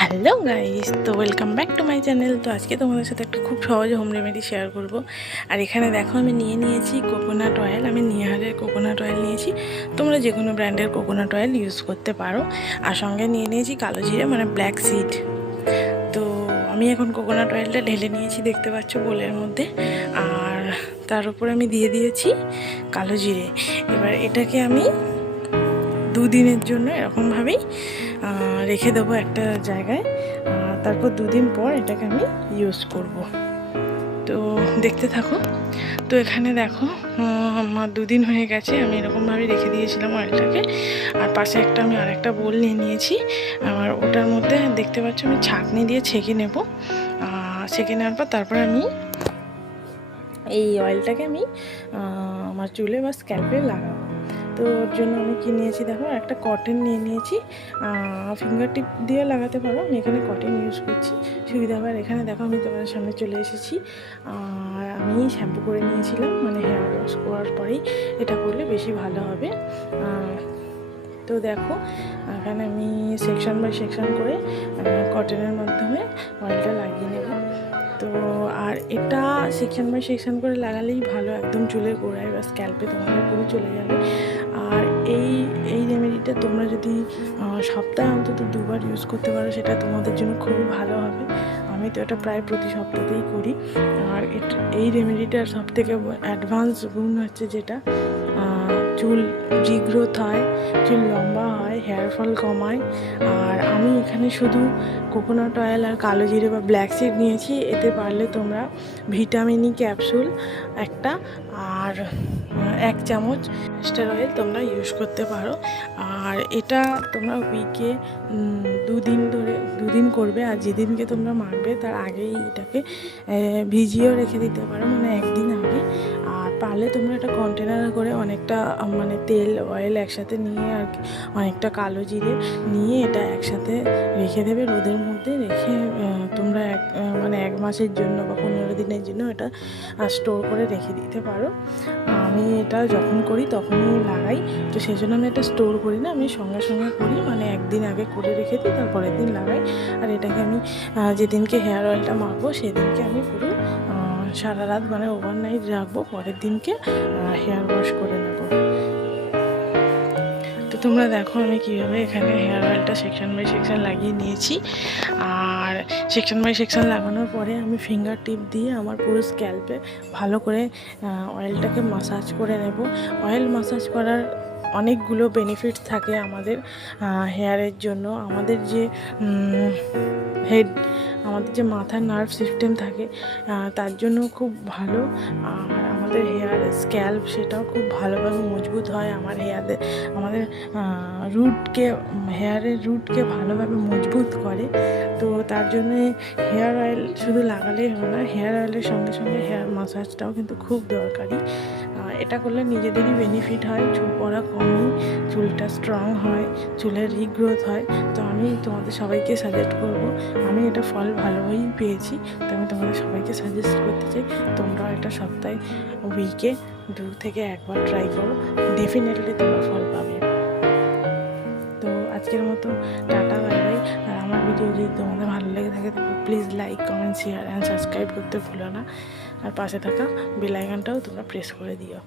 Hello guys, তো welcome back to my channel. তো আজকে তোমাদের সাথে একটা খুব সহজ হোম রেমেডি শেয়ার করব। আর এখানে দেখো আমি নিয়েছি কোকোনাট অয়েল। আমি নিহারের কোকোনাট অয়েল নিয়েছি, তোমরা যে কোনো ব্র্যান্ডের কোকোনাট অয়েল ইউজ করতে পারো। আর সঙ্গে নিয়েছি কালো জিরে, মানে ব্ল্যাক সিড। তো আমি এখন কোকোনাট অয়েলটা ঢেলে নিয়েছি, দেখতে পাচ্ছ বোলের মধ্যে। আর তার উপরে আমি দিয়ে দিয়েছি কালো জিরে। এবার এটাকে আমি দুদিনের জন্য এরকমভাবেই রেখে দেবো একটা জায়গায়। তারপর দুদিন পর এটাকে আমি ইউজ করব। তো দেখতে থাকো। তো এখানে দেখো আমার দুদিন হয়ে গেছে, আমি এরকমভাবে রেখে দিয়েছিলাম অয়েলটাকে। আর পাশে আমি আরেকটা বোল নিয়ে নিয়েছি। আর ওটার মধ্যে দেখতে পাচ্ছ আমি ছাঁকনি দিয়ে ছেঁকে নেব। ছেঁকে নেওয়ার পর তারপর আমি এই অয়েলটাকে আমি আমার চুলে বা স্ক্যাল্পে লাগাবো। তো ওর জন্য আমি কি নিয়েছি দেখো, একটা কটন নিয়ে নিয়েছি। ফিঙ্গার টিপ দিয়ে লাগাতে পারো, আমি এখানে কটন ইউজ করছি, সুবিধা হবে। আর এখানে দেখো আমি তোমাদের সামনে চলে এসেছি। আর আমি শ্যাম্পু করে নিয়েছিলাম, মানে হেয়ার ওয়াশ করার পরেই এটা করলে বেশি ভালো হবে। তো দেখো এখানে আমি সেকশন বাই সেকশন করে কটনের মাধ্যমে অয়েলটা লাগিয়ে নেব। তো আর এটা সেকশন বাই সেকশন করে লাগালেই ভালো, একদম চুলের গোড়ায় বা স্ক্যাল্পে তোমাদের পুরো চলে যাবে। আর এই রেমেডিটা তোমরা যদি সপ্তাহে অন্তত 2বার ইউজ করতে পারো, সেটা তোমাদের জন্য খুবই ভালো হবে। আমি তো এটা প্রায় প্রতি সপ্তাহতেই করি। আর এই রেমেডিটার সবথেকে অ্যাডভান্স গুণ হচ্ছে যেটা, চুল রিগ্রোথ হয়, চুল লম্বা হয়, হেয়ার ফল কমায়। আর আমি এখানে শুধু কোকোনাট অয়েল আর কালো জিরে বা ব্ল্যাক সিড নিয়েছি। এতে পারলে তোমরা ভিটামিন ক্যাপসুল একটা আর 1 চামচ স্টার অয়েল তোমরা ইউজ করতে পারো। আর এটা তোমরা উইকে 2 দিন করবে। আর যেদিনকে তোমরা মাখবে তার আগেই এটাকে ভিজিয়েও রেখে দিতে পারো, মানে 1 দিন আগে। আর পারলে তোমরা এটা কন্টেনারে করে অনেকটা, মানে তেল অয়েল একসাথে নিয়ে আর অনেকটা কালো জিরে নিয়ে এটা একসাথে রেখে দেবে রোদের মধ্যে। রেখে তোমরা 1 মাসের জন্য বা 15 দিনের জন্য এটা স্টোর করে রেখে দিতে পারো। আমি এটা যখন করি তখনই লাগাই, তো সেই জন্য আমি এটা স্টোর করি না, আমি সঙ্গে সঙ্গে করি, মানে 1 দিন আগে করে রেখে দিই, তারপরের দিন লাগাই। আর এটাকে আমি যেদিনকে হেয়ার অয়েলটা মাখবো সেদিনকে আমি পুরো সারা রাত, মানে ওভারনাইট রাখবো, পরের দিনকে হেয়ার ওয়াশ করে নেব। তো তোমরা দেখো আমি কীভাবে এখানে হেয়ার অয়েলটা সেকশন বাই সেকশন লাগিয়ে নিয়েছি। আর সেকশন বাই সেকশন লাগানোর পরে আমি ফিঙ্গার টিপ দিয়ে আমার পুরো স্ক্যাল্পে ভালো করে অয়েলটাকে মাসাজ করে নেব। অয়েল মাসাজ করার অনেকগুলো বেনিফিটস থাকে আমাদের হেয়ারের জন্য। আমাদের যে আমাদের যে মাথার নার্ভ সিস্টেম থাকে তার জন্য খুব ভালো। আর আমাদের হেয়ার স্ক্যাল্প সেটাও খুব ভালোভাবে মজবুত হয়। আমাদের হেয়ারের রুটকে ভালোভাবে মজবুত করে। তো তার জন্যে হেয়ার অয়েল শুধু লাগালেই হয় না, হেয়ার অয়েলের সঙ্গে সঙ্গে হেয়ার মাসাজটাও কিন্তু খুব দরকারি। এটা করলে নিজেদেরই বেনিফিট হয়, চুল পড়া কমে, চুলটা স্ট্রং হয়, চুলের রিগ্রোথ হয়। তো আমি তোমাদের সবাইকে সাজেস্ট করব, আমি এটা ফল ভালোই পেয়েছি, তো আমি তোমাদের সবাইকে সাজেস্ট করতে চাই তোমরাও এটা সপ্তাহে উইকে 2 থেকে 1 বার ট্রাই করো, ডেফিনেটলি তোমরা ফল পাবে। তো আজকের মতো টাটা, বাই বাই। আর আমার ভিডিও যদি তোমাদের ভালো লেগে থাকে তাহলে please like, comment, share and subscribe করতে ভুলো না। আর পাশে থাকা বেল আইকনটাও তোমরা প্রেস করে দিও।